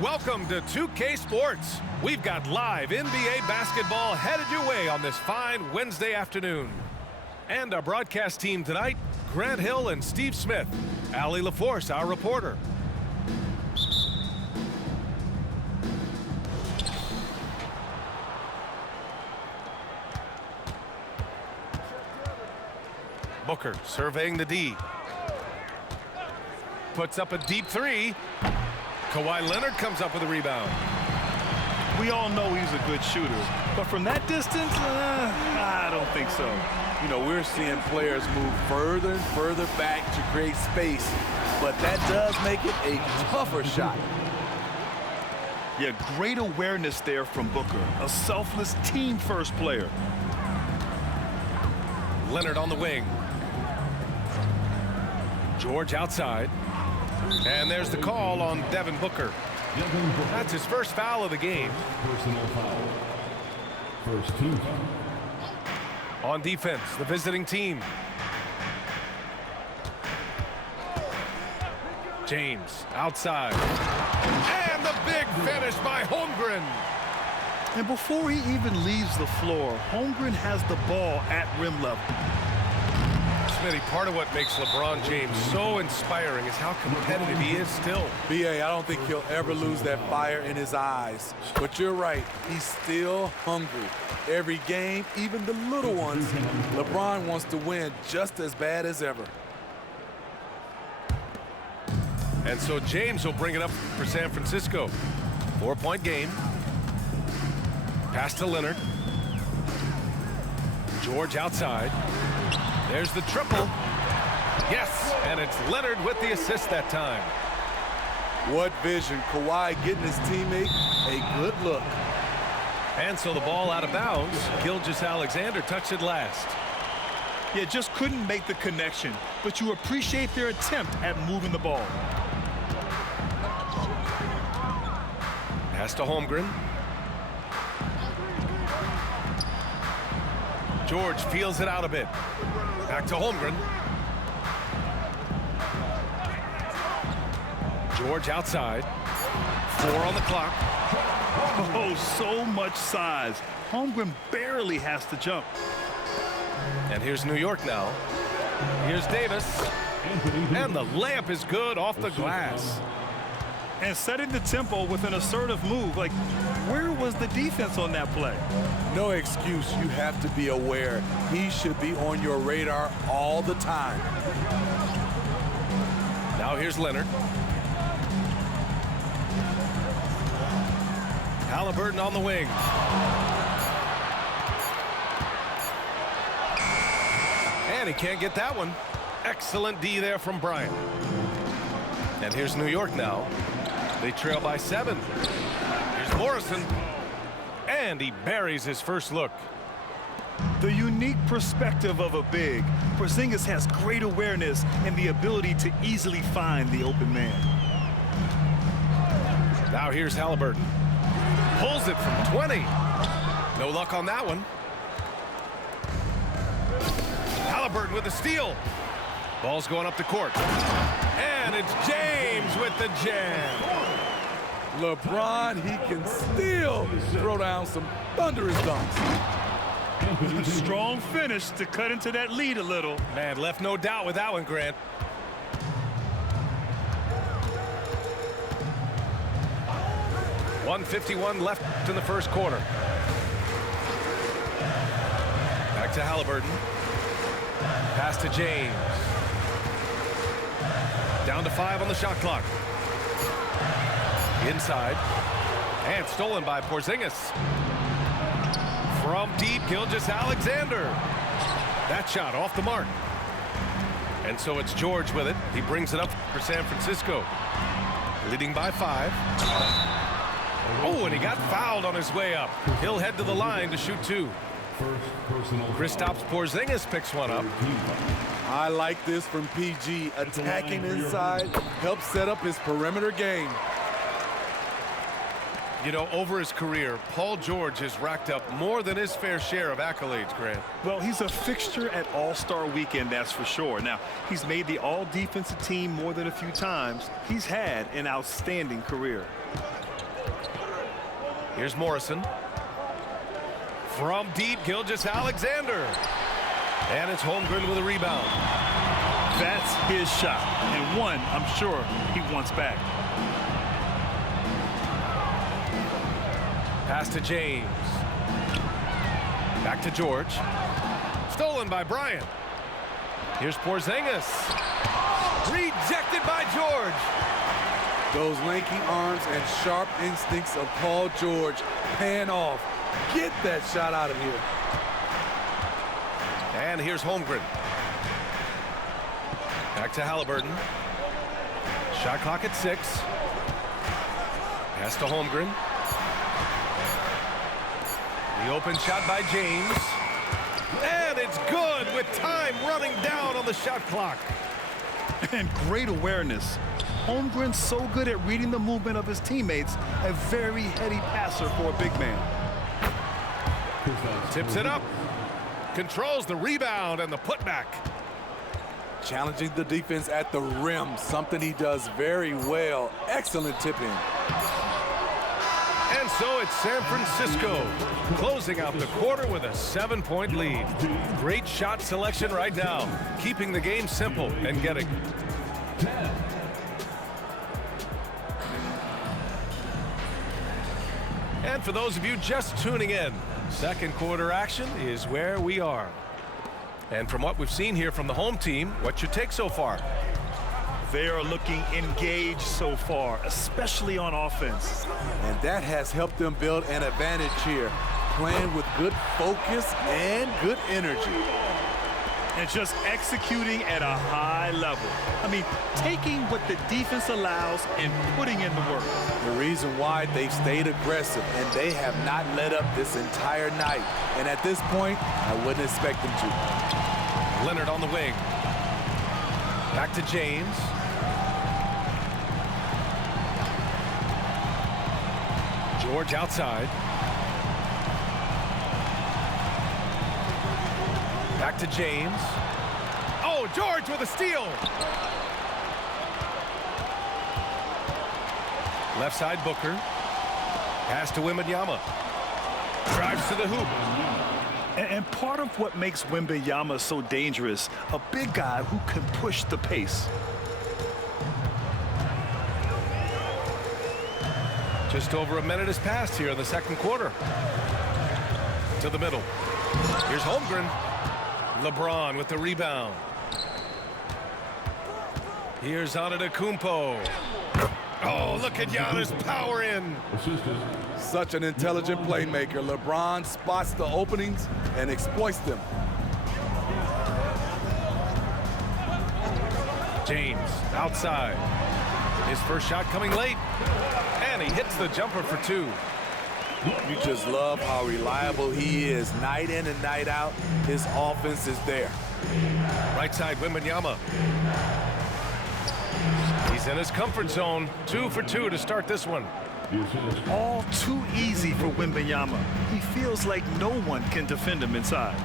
Welcome to 2K Sports. We've got live NBA basketball headed your way on this fine Wednesday afternoon. And our broadcast team tonight, Grant Hill and Steve Smith. Allie LaForce, our reporter. Booker surveying the D. Puts up a deep three. Kawhi Leonard comes up with a rebound. We all know he's a good shooter, but from that distance, I don't think so. You know, we're seeing players move further and further back to create space, but that does make it a tougher shot. Yeah, great awareness there from Booker, a selfless team-first player. Leonard on the wing. George outside. And there's the call on Devin Booker. That's his first foul of the game. Personal foul. First team foul. On defense, the visiting team. James outside. And the big finish by Holmgren. And before he even leaves the floor, Holmgren has the ball at rim level. Smitty, part of what makes LeBron James so inspiring is how competitive he is still. B.A., I don't think he'll ever lose that fire in his eyes. But you're right, he's still hungry. Every game, even the little ones, LeBron wants to win just as bad as ever. And so James will bring it up for San Francisco. 4-point game. Pass to Leonard. George outside. There's the triple. Yes, and it's Leonard with the assist that time. What vision. Kawhi getting his teammate a good look. And so the ball out of bounds. Gilgeous-Alexander touched it last. Yeah, just couldn't make the connection, but you appreciate their attempt at moving the ball. Pass to Holmgren. George feels it out a bit. Back to Holmgren. George outside. 4 on the clock. Oh, so much size. Holmgren barely has to jump. And here's New York now. Here's Davis. And the layup is good off the glass. And setting the tempo with an assertive move. Like, where was the defense on that play? No excuse. You have to be aware. He should be on your radar all the time. Now here's Leonard. Halliburton on the wing. And he can't get that one. Excellent D there from Bryant. And here's New York now. They trail by 7. Here's Morrison. And he buries his first look. The unique perspective of a big. Porzingis has great awareness and the ability to easily find the open man. Now here's Halliburton. Pulls it from 20. No luck on that one. Halliburton with the steal. Ball's going up the court. And it's James with the jam. LeBron, he can still throw down some thunderous dunks. Strong finish to cut into that lead a little. Man, left no doubt with that one, Grant. .151 left in the first quarter. Back to Halliburton. Pass to James. Down to 5 on the shot clock. Inside. And stolen by Porzingis. From deep, Gilgeous-Alexander. That shot off the mark. And so it's George with it. He brings it up for San Francisco. Leading by 5. Oh, and he got fouled on his way up. He'll head to the line to shoot 2. Kristaps Porzingis picks one up. I like this from PG. Attacking inside helps set up his perimeter game. You know, over his career, Paul George has racked up more than his fair share of accolades, Grant. Well, he's a fixture at All-Star Weekend, that's for sure. Now, he's made the All-Defensive team more than a few times. He's had an outstanding career. Here's Morrison. From deep, Gilgeous-Alexander. And it's Holmgren with a rebound. That's his shot, and one I'm sure he wants back. Pass to James. Back to George. Stolen by Bryant. Here's Porzingis. Rejected by George. Those lanky arms and sharp instincts of Paul George paying off. Get that shot out of here. And here's Holmgren. Back to Halliburton. Shot clock at 6. Pass to Holmgren. The open shot by James. And it's good with time running down on the shot clock. And great awareness. Holmgren's so good at reading the movement of his teammates. A very heady passer for a big man. Tips it up. Controls the rebound and the putback. Challenging the defense at the rim, something he does very well. Excellent tip in. And so it's San Francisco closing out the quarter with a 7-point lead. Great shot selection right now, keeping the game simple and getting. And for those of you just tuning in, second quarter action is where we are. And from what we've seen here from the home team, what's your take so far? They are looking engaged so far, especially on offense. And that has helped them build an advantage here, playing with good focus and good energy. And just executing at a high level. I mean, taking what the defense allows and putting in the work. The reason why they've stayed aggressive and they have not let up this entire night. And at this point, I wouldn't expect them to. Leonard on the wing. Back to James. George outside. Back to James. Oh, George with a steal. Left side Booker. Pass to Wembanyama. Drives to the hoop. And part of what makes Wembanyama so dangerous, a big guy who can push the pace. Just over a minute has passed here in the second quarter. To the middle. Here's Holmgren. LeBron with the rebound. Here's Antetokounmpo. Oh, look at Giannis power in. Such an intelligent playmaker. LeBron spots the openings and exploits them. James outside. His first shot coming late. And he hits the jumper for 2. You just love how reliable he is. Night in and night out, his offense is there. Right side, Wembanyama. He's in his comfort zone. 2 for 2 to start this one. All too easy for Wembanyama. He feels like no one can defend him inside.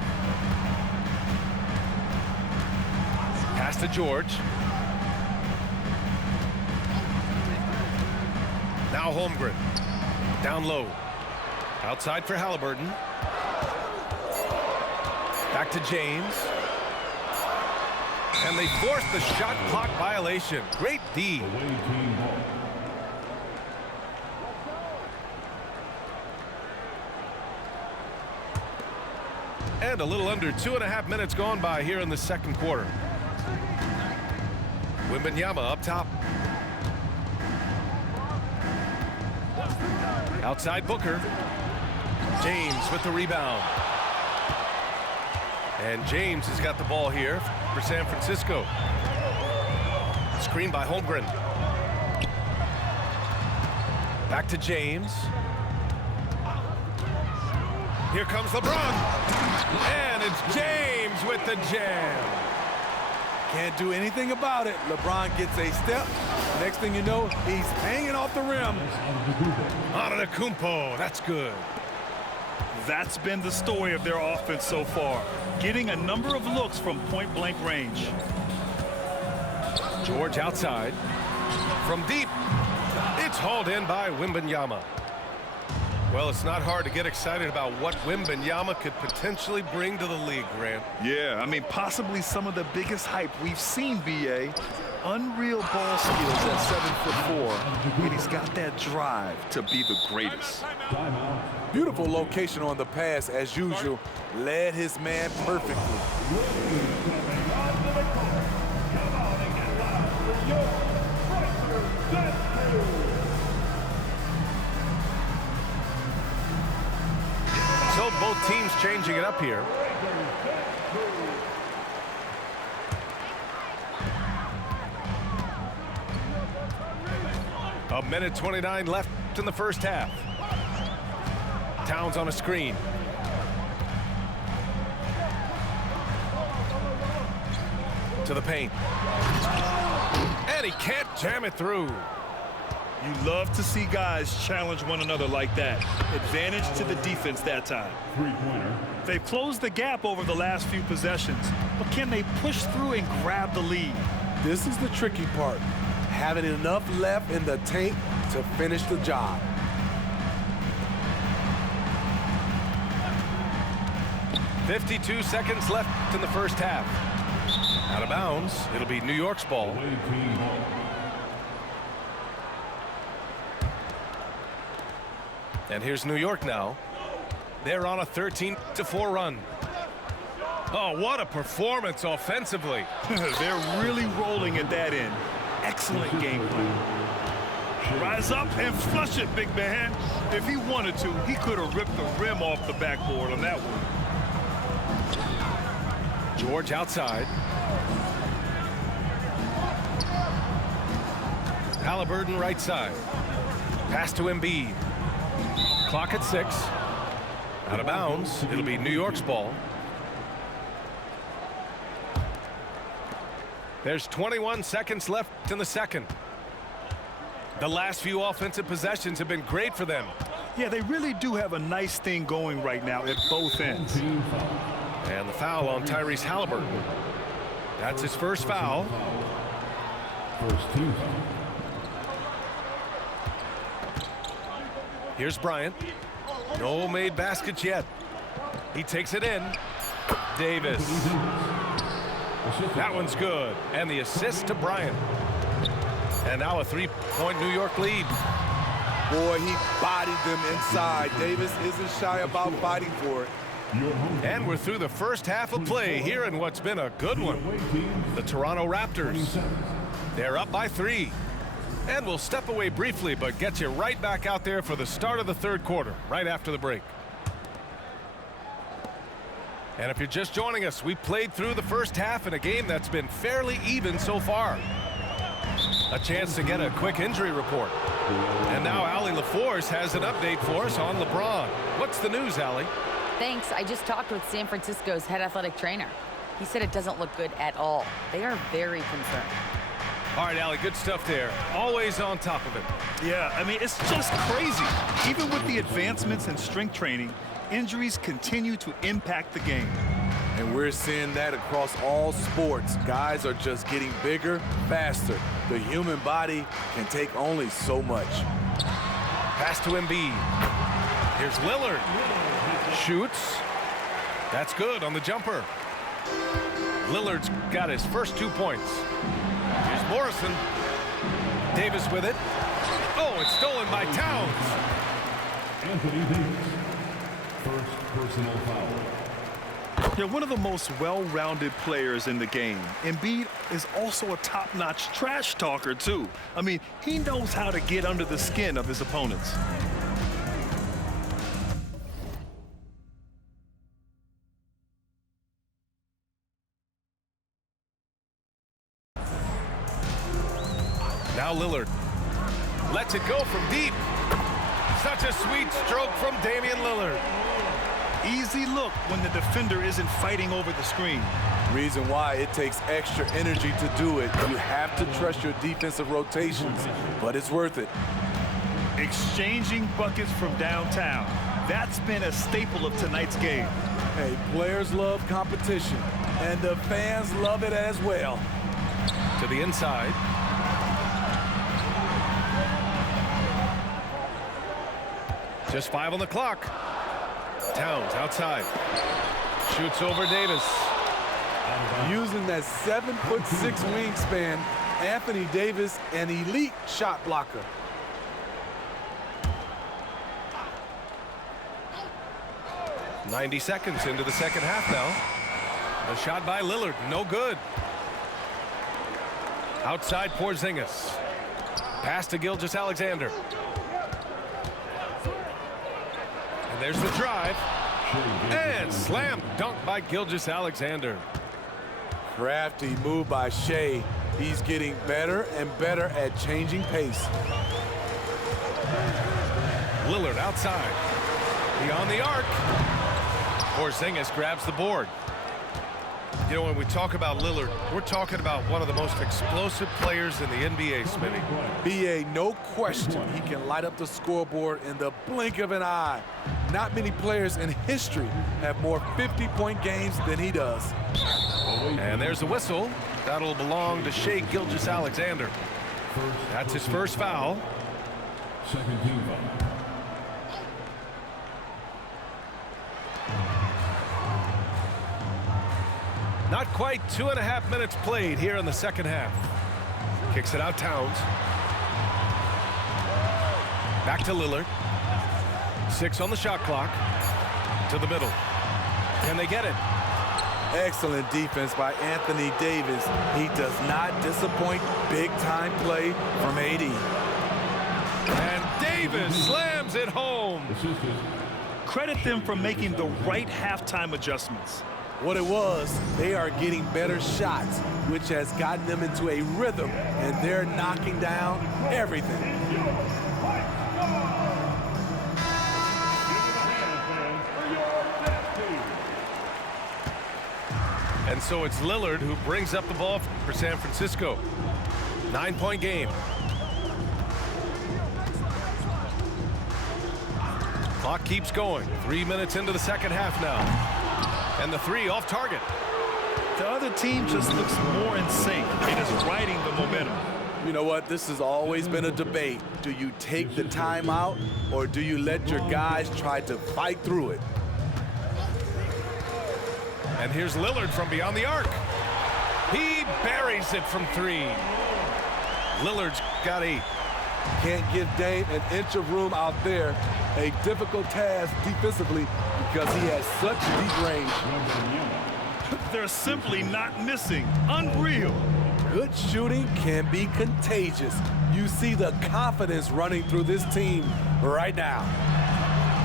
Pass to George. Now Holmgren. Down low. Outside for Halliburton. Back to James. And they force the shot clock violation. Great D. And a little under 2.5 minutes gone by here in the second quarter. Wembanyama up top. Outside Booker. James with the rebound. And James has got the ball here for San Francisco. Screen by Holmgren. Back to James. Here comes LeBron. And it's James with the jam. Can't do anything about it. LeBron gets a step. Next thing you know, he's hanging off the rim. Antetokounmpo, that's good. That's been the story of their offense so far, getting a number of looks from point-blank range. George outside. From deep, it's hauled in by Wembanyama. Well, it's not hard to get excited about what Wembanyama could potentially bring to the league, Grant. Yeah, I mean, possibly some of the biggest hype we've seen, B.A. Unreal ball skills at 7'4", and he's got that drive to be the greatest. Beautiful location on the pass, as usual. Led his man perfectly. So both teams changing it up here. A minute 29 left in the first half. Towns on a screen. To the paint. And he can't jam it through. You love to see guys challenge one another like that. Advantage to the defense that time. Three-pointer. They've closed the gap over the last few possessions, but can they push through and grab the lead? This is the tricky part. Having enough left in the tank to finish the job. .52 seconds left in the first half. Out of bounds. It'll be New York's ball. Away team ball. And here's New York now. They're on a 13-4 run. Oh, what a performance offensively. They're really rolling at that end. Excellent game plan. Rise up and flush it, big man. If he wanted to, he could have ripped the rim off the backboard on that one. George outside. Halliburton right side. Pass to Embiid. Clock at 6. Out of bounds. It'll be New York's ball. There's 21 seconds left in the second. The last few offensive possessions have been great for them. Yeah, they really do have a nice thing going right now at both ends. Team foul. And the foul on Tyrese Halliburton. That's his first foul. First team foul. Here's Bryant. No made baskets yet. He takes it in. Davis. That one's good. And the assist to Bryant. And now a three-point New York lead. Boy, he bodied them inside. Davis isn't shy about fighting for it. And we're through the first half of play here in what's been a good one. The Toronto Raptors. They're up by 3. And we'll step away briefly, but get you right back out there for the start of the third quarter, right after the break. And if you're just joining us, we played through the first half in a game that's been fairly even so far. A chance to get a quick injury report. And now Allie LaForce has an update for us on LeBron. What's the news, Allie? Thanks. I just talked with San Francisco's head athletic trainer. He said it doesn't look good at all. They are very concerned. All right, Allie, good stuff there. Always on top of it. Yeah, I mean, it's just crazy. Even with the advancements in strength training, injuries continue to impact the game. And we're seeing that across all sports. Guys are just getting bigger, faster. The human body can take only so much. Pass to Embiid. Here's Lillard. Shoots. That's good on the jumper. Lillard's got his first 2 points. Here's Morrison. Davis with it. Oh, it's stolen by Towns. Anthony Davis. First personal foul. They're one of the most well-rounded players in the game. Embiid is also a top-notch trash talker, too. I mean, he knows how to get under the skin of his opponents. Now Lillard lets it go from deep. Such a sweet stroke from Damian Lillard. Easy look when the defender isn't fighting over the screen. Reason why it takes extra energy to do it. You have to trust your defensive rotations, but it's worth it. Exchanging buckets from downtown. That's been a staple of tonight's game. Hey, players love competition, and the fans love it as well. To the inside. To Just 5 on the clock. Towns outside. Shoots over Davis. Using that 7'6" wingspan, Anthony Davis, an elite shot blocker. .90 seconds into the second half now. A shot by Lillard, no good. Outside Porzingis. Pass to Gilgeous-Alexander. And there's the drive. And slam dunk by Gilgeous-Alexander. Crafty move by Shea. He's getting better and better at changing pace. Lillard outside. Beyond the arc. Porzingis grabs the board. You know, when we talk about Lillard, we're talking about one of the most explosive players in the NBA, Smitty. BA, no question, he can light up the scoreboard in the blink of an eye. Not many players in history have more 50-point games than he does. And there's a whistle. That'll belong to Shai Gilgeous-Alexander. That's his first foul. Second team foul. Not quite 2.5 minutes played here in the second half. Kicks it out Towns. Back to Lillard. 6 on the shot clock. To the middle. Can they get it? Excellent defense by Anthony Davis. He does not disappoint. Big-time play from AD. And Davis slams it home. Credit them for making the right halftime adjustments. What it was, they are getting better shots, which has gotten them into a rhythm, and they're knocking down everything. And so it's Lillard who brings up the ball for San Francisco. 9-point game. Clock keeps going. 3 minutes into the second half now. And the three off target. The other team just looks more in sync and is riding the momentum. You know what? This has always been a debate. Do you take the timeout or do you let your guys try to fight through it? And here's Lillard from beyond the arc. He buries it from 3. Lillard's got 8. Can't give Dame an inch of room out there. A difficult task defensively because he has such deep range. They're simply not missing. Unreal. Good shooting can be contagious. You see the confidence running through this team right now.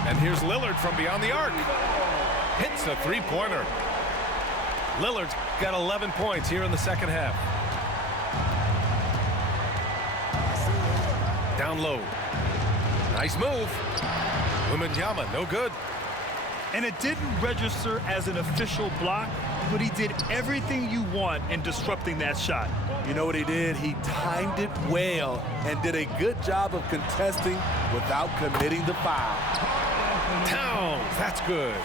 And here's Lillard from beyond the arc. Hits a 3-pointer. Lillard's got 11 points here in the second half. Down low. Nice move. Wembanyama, no good. And it didn't register as an official block, but he did everything you want in disrupting that shot. You know what he did? He timed it well and did a good job of contesting without committing the foul. Towns, that's good.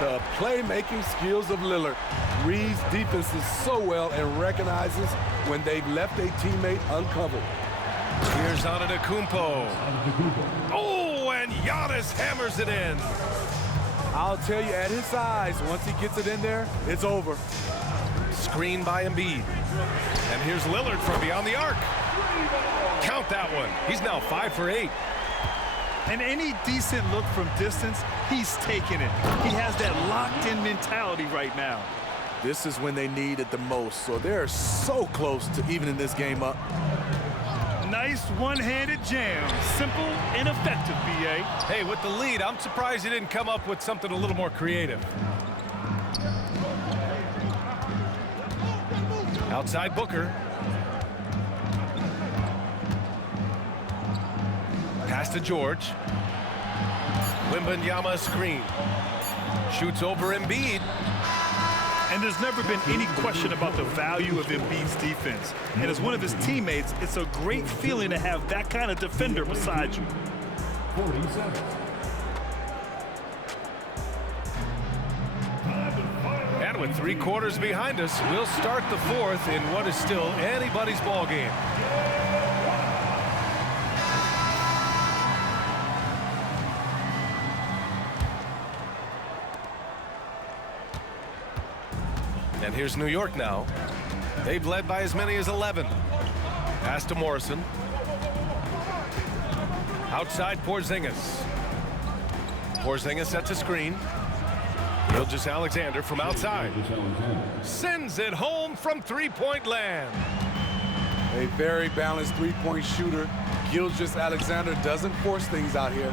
The playmaking skills of Lillard reads defenses so well and recognizes when they've left a teammate uncovered. Here's Antetokounmpo. Oh, and Giannis hammers it in. I'll tell you, at his size, once he gets it in there, it's over. Screen by Embiid. And here's Lillard from beyond the arc. Count that one. He's now 5 for 8. And any decent look from distance, he's taking it. He has that locked-in mentality right now. This is when they need it the most, so they're so close to evening this game up. Nice one-handed jam. Simple and effective, B.A. Hey, with the lead, I'm surprised he didn't come up with something a little more creative. Outside Booker. Pass to George. Wembanyama screen. Shoots over Embiid. And there's never been any question about the value of Embiid's defense. And as one of his teammates, it's a great feeling to have that kind of defender beside you. 47. And with 3 quarters behind us, we'll start the 4th in what is still anybody's ball game. And here's New York now. They've led by as many as 11. Pass to Morrison. Outside Porzingis. Porzingis sets a screen. Gilgeous-Alexander from outside. Sends it home from three-point land. A very balanced three-point shooter. Gilgeous-Alexander doesn't force things out here.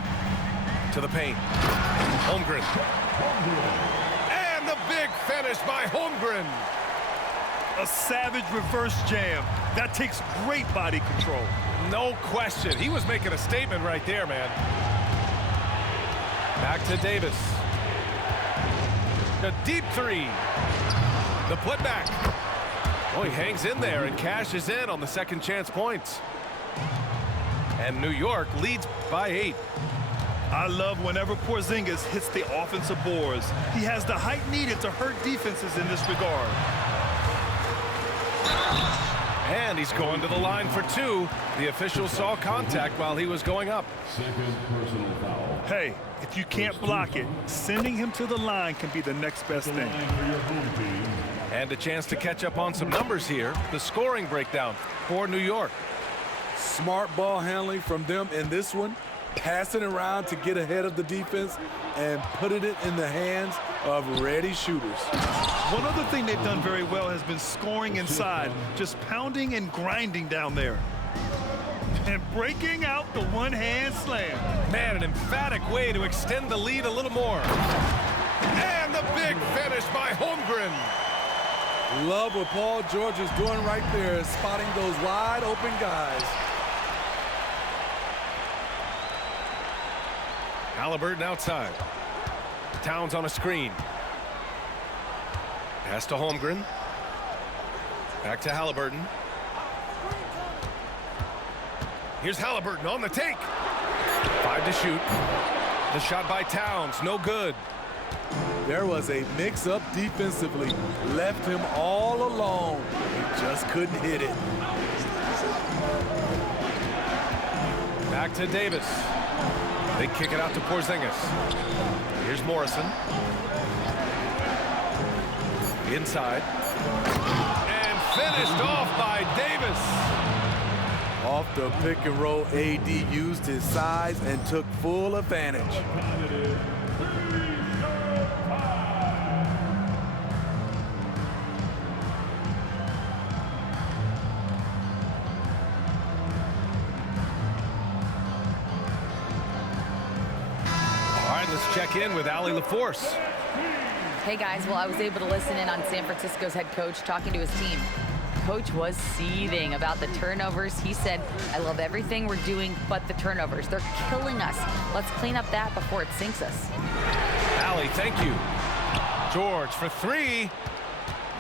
To the paint. Holmgren. And the big finish by Holmgren. A savage reverse jam. That takes great body control. No question. He was making a statement right there, man. Back to Davis. A deep three. The putback. Oh, he hangs in there and cashes in on the second chance points. And New York leads by 8. I love whenever Porzingis hits the offensive boards. He has the height needed to hurt defenses in this regard. And he's going to the line for 2. The official saw contact while he was going up. Second personal foul. Hey, if you can't block it, sending him to the line can be the next best thing. For your home team. And a chance to catch up on some numbers here. The scoring breakdown for New York. Smart ball handling from them in this one. Passing around to get ahead of the defense and putting it in the hands of ready shooters. One other thing they've done very well has been scoring inside, just pounding and grinding down there. And breaking out the one-hand slam. Man, an emphatic way to extend the lead a little more. And the big finish by Holmgren. Love what Paul George is doing right there, is spotting those wide open guys. Halliburton outside. Towns on a screen. Pass to Holmgren. Back to Halliburton. Here's Halliburton on the take. 5 to shoot. The shot by Towns, no good. There was a mix-up defensively. Left him all alone. He just couldn't hit it. Back to Davis. They kick it out to Porzingis. Here's Morrison. Inside. And finished off by Davis. Off the pick and roll, AD used his size and took full advantage. Let's check in with Allie LaForce. Hey guys, well, I was able to listen in on San Francisco's head coach talking to his team. Coach was seething about the turnovers. He said, I love everything we're doing but the turnovers. They're killing us. Let's clean up that before it sinks us. Allie, thank you. George for 3.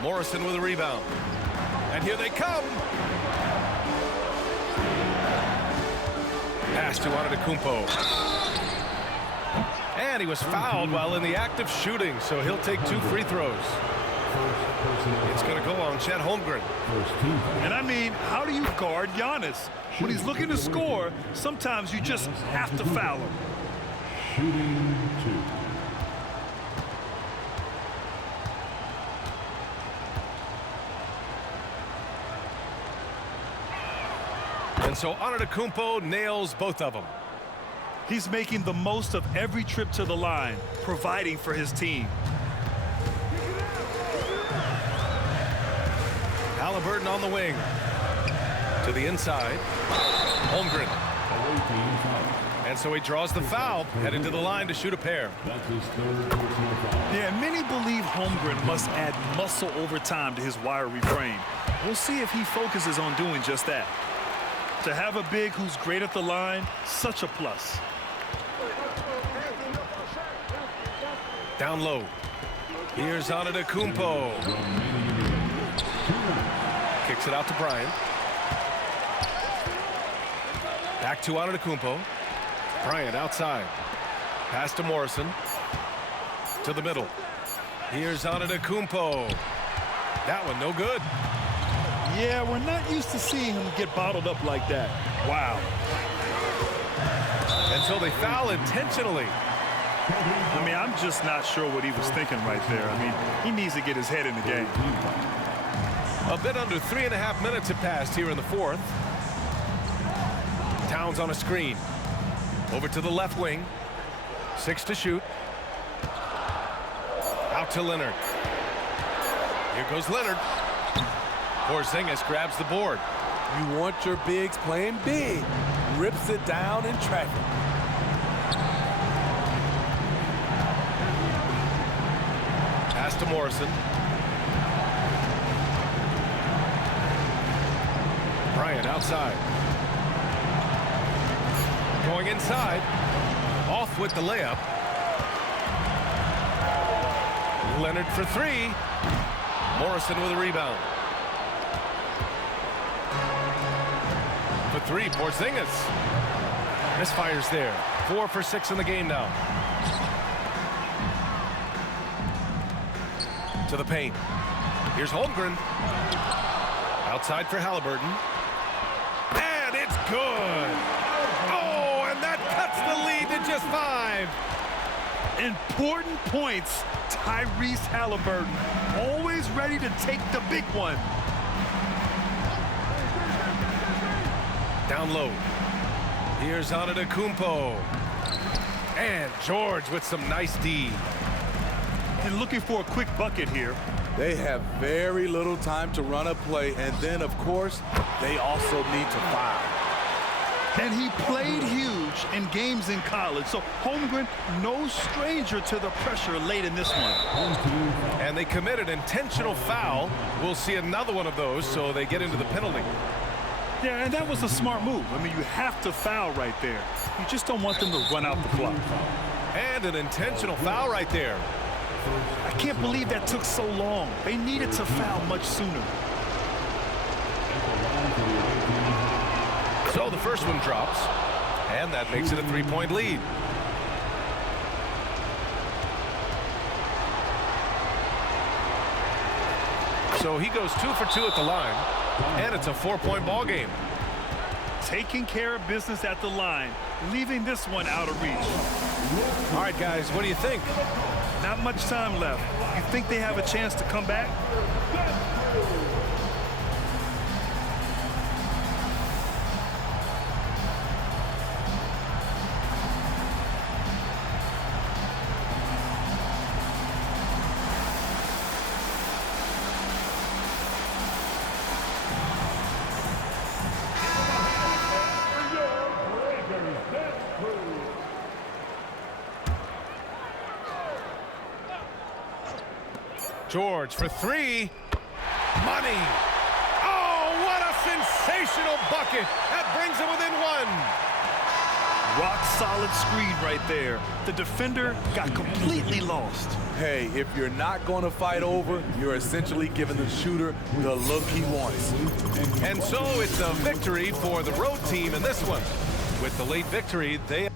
Morrison with a rebound. And here they come. Pass to Antetokounmpo. And he was fouled while in the act of shooting, so he'll take 2 free throws. It's going to go on Chet Holmgren. And I mean, how do you guard Giannis? When he's looking to score, sometimes you just have to foul him. Shooting 2. And so Antetokounmpo nails both of them. He's making the most of every trip to the line, providing for his team. Halliburton on the wing. To the inside. Holmgren. And so he draws the foul, headed to the line to shoot a pair. That's his 3rd personal foul. Yeah, many believe Holmgren must add muscle over time to his wiry frame. We'll see if he focuses on doing just that. To have a big who's great at the line, such a plus. Down low. Here's Antetokounmpo. Kicks it out to Bryant. Back to Antetokounmpo. Bryant outside. Pass to Morrison. To the middle. Here's Antetokounmpo. That one no good. Yeah, we're not used to seeing him get bottled up like that. Wow. And so they foul intentionally. I mean, I'm just not sure what he was thinking right there. I mean, he needs to get his head in the game. A bit under 3.5 minutes have passed here in the fourth. Towns on a screen. Over to the left wing. 6 to shoot. Out to Leonard. Here goes Leonard. Porzingis grabs the board. You want your bigs playing big. Rips it down in traffic. Pass to Morrison. Bryant outside. Going inside. Off with the layup. Leonard for 3. Morrison with a rebound. For 3, Porzingis. Misfires there. 4 for 6 in the game now. To the paint. Here's Holmgren. Outside for Halliburton. And it's good. Oh, and that cuts the lead to just 5. Important points. Tyrese Halliburton, always ready to take the big one. Down low. Here's Antetokounmpo. And George with some nice D. And looking for a quick bucket here. They have very little time to run a play, and then, of course, they also need to foul. And he played huge in games in college, so Holmgren, no stranger to the pressure late in this one. And they committed intentional foul. We'll see another one of those, so they get into the penalty. Yeah, and that was a smart move. I mean, you have to foul right there. You just don't want them to run out the clock. And an intentional foul right there. I can't believe that took so long. They needed to foul much sooner. So the first one drops, and that makes it a 3-point lead. So he goes 2 for 2 at the line, and it's a 4-point ball game. Taking care of business at the line, leaving this one out of reach. All right, guys, what do you think? Not much time left. You think they have a chance to come back? George for 3. Money. Oh, what a sensational bucket. That brings him within 1. Rock solid screen right there. The defender got completely lost. Hey, if you're not going to fight over, you're essentially giving the shooter the look he wants. And so it's a victory for the road team in this one. With the late victory, they